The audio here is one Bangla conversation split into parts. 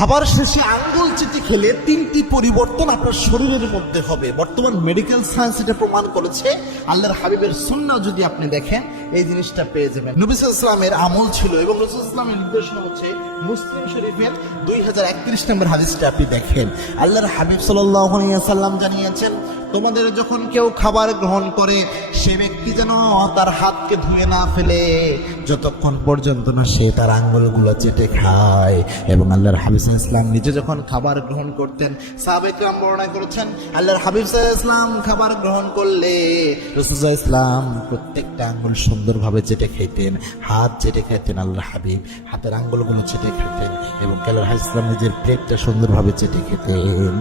খাবার শেষে আঙ্গুল চেটে খেলে তিনটি পরিবর্তন আপনার শরীরের মধ্যে হবে। বর্তমান মেডিকেল সায়েন্স এটা প্রমাণ করেছে। আল্লাহর হাবিবের সুন্নাহ যদি আপনি দেখেন এই জিনিসটা পেয়ে যাবেন। নবী সাল্লাল্লাহু আলাইহি ওয়াসাল্লামের আমল ছিল এবং রাসূল সাল্লাল্লাহু আলাইহি ওয়াসাল্লামের নির্দেশনা হচ্ছে মুসলিম শরীফের 2031 নম্বর হাদিসটা আপনি দেখেন। আল্লাহর হাবিব সাল্লাল্লাহু আলাইহি ওয়াসাল্লাম জানিয়েছেন, তোমাদের যখন কেউ খাবার গ্রহণ করে সে ব্যক্তি যেন তার হাতকে ধুয়ে না ফেলে যতক্ষণ পর্যন্ত না সে তার আঙ্গুলগুলো চেটে খায়। এবং আল্লাহর হাবিব সাল্লাল্লাহু আলাইহি ওয়াসাল্লাম নিজে যখন খাবার গ্রহণ করতেন, সাহাবায়ে কেরাম বর্ণনা করেছেন, আল্লাহর হাবিব সাল্লাল্লাহু আলাইহি ওয়াসাল্লাম খাবার গ্রহণ করলে রাসূল সাল্লাল্লাহু আলাইহি ওয়াসাল্লাম প্রত্যেকটা আঙ্গুল সুন্দরভাবে চেটে খেতেন, হাত চেটে খেতেন। আল্লাহর হাবিব হাতের আঙ্গুলগুলো চেটে খেতেন এবং আল্লাহর হাবিব সাল্লাল্লাহু আলাইহি ওয়াসাল্লাম নিজের পেটটা সুন্দরভাবে চেটে খেতেন।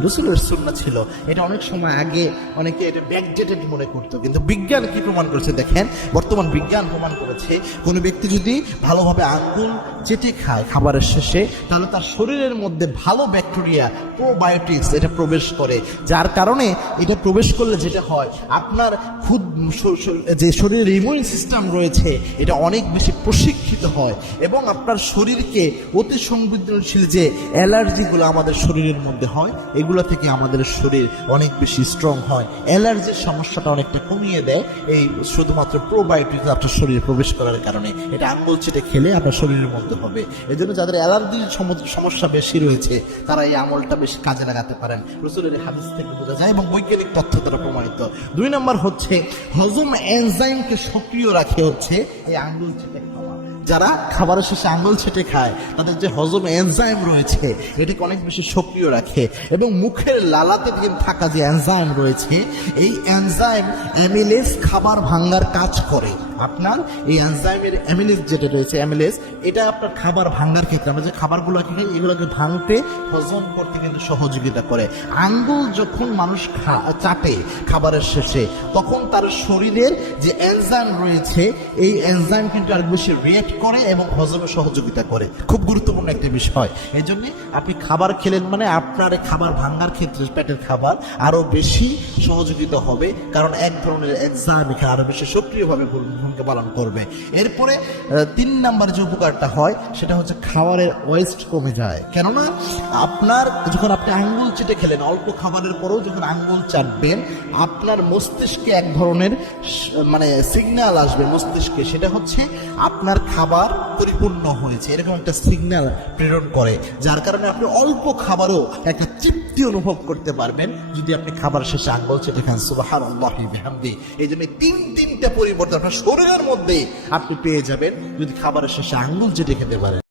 রাসূলের সুন্নাহ ছিল এটা। অনেক সময় আগে অনেকে এটা ব্যাকডেটেড মনে করতো, কিন্তু বিজ্ঞান কি প্রমাণ করেছে দেখেন। বর্তমান বিজ্ঞান প্রমাণ করেছে কোনো ব্যক্তি যদি ভালোভাবে আঙ্গুল চেটে খায় খাবারের শেষে, তাহলে তার শরীরের মধ্যে ভালো ব্যাকটেরিয়া প্রোবায়োটিক্স এটা প্রবেশ করে, যার কারণে এটা প্রবেশ করলে যেটা হয় আপনার খুদ যে শরীরের ইমিউন সিস্টেম রয়েছে এটা অনেক বেশি প্রশিক্ষিত হয় এবং আপনার শরীরকে অতি সংবেদনশীল যে অ্যালার্জিগুলো আমাদের শরীরের মধ্যে হয় এগুলো থেকে আমাদের শরীর অনেক বেশি স্ট্রং হয়। অ্যালার্জির সমস্যাটা অনেকটা কমিয়ে দেয় এই শুধুমাত্র প্রোবায়োটিক্স আপনার শরীরে প্রবেশ করার কারণে। এটা আঙ্গুল চেটে খেলে আপনার শরীরের মধ্যে হবে। এই জন্য যাদের অ্যালার্জির সমস্যা বেশি রয়েছে তারা এই আমলটা বেশি কাজে লাগাতে পারেন। রাসূলের হাদিস থেকে বোঝা যায় এবং বৈজ্ঞানিক তথ্য দ্বারা প্রমাণিত। 2 নম্বর হচ্ছে হজম এনজাইমকে সক্রিয় রাখে হচ্ছে এই আঙ্গুল চেটে খাওয়া। যারা খাবারের শেষে আঙ্গুল ছেটে খায় তাদের যে হজম এনজাইম রয়েছে এটাকে অনেক বেশি সক্রিয় রাখে এবং মুখের লালাতে থাকা যে এনজাইম রয়েছে এই এনজাইম অ্যামিলেজ খাবার ভাঙার কাজ করে। আপনার এই এনজাইমের অ্যামিলেজ যেটা রয়েছে অ্যামিলেজ এটা আপনার খাবার ভাঙার ক্ষেত্রে আমরা যে খাবারগুলোকে খাই এগুলোকে ভাঙতে হজম করতে কিন্তু সহযোগিতা করে। আঙ্গুল যখন মানুষ চাটে খাবারের শেষে তখন তার শরীরের যে এনজাইম রয়েছে এই এনজাইম কিন্তু আরেক বেশি রিঅ্যাক্ট করে এবং হজমে সহযোগিতা করে। খুব গুরুত্বপূর্ণ একটা বিষয়। এই জন্য আপনি খাবার খেলেন মানে আপনার খাবার ভাঙার ক্ষেত্রে পেটের খাবার আরো বেশি সহযোগিতা হবে, কারণ এক ধরনের এনজাইম এখানে আরো বেশি সক্রিয়ভাবে ভূমিকা পালন করবে। এরপরে 3 নাম্বার যে উপকারটা হয় সেটা হচ্ছে খাবারের ওয়েস্ট কমে যায়। কেননা আপনার যখন আপনি আঙ্গুল চেটে খেলেন অল্প খাবারের পরেও যখন আঙ্গুল চাটবেন আপনার মস্তিষ্কে এক ধরনের মানে সিগন্যাল আসবে মস্তিষ্কে, সেটা হচ্ছে আপনার খাবার পরিপূর্ণ হয়েছে এরকম একটা সিগন্যাল প্রেরণ করে, যার কারণে আপনি অল্প খাবারও একটা তৃপ্তি অনুভব করতে পারবেন যদি আপনি খাবার শেষে আঙ্গুল চেটে খান। সুবহানাল্লাহি বিহামদি। এই জন্য তিনটা পরিবর্তন আপনার শরীরের মধ্যে আপনি পেয়ে যাবেন যদি খাবারের শেষে আঙ্গুল চেটে খেতে পারেন।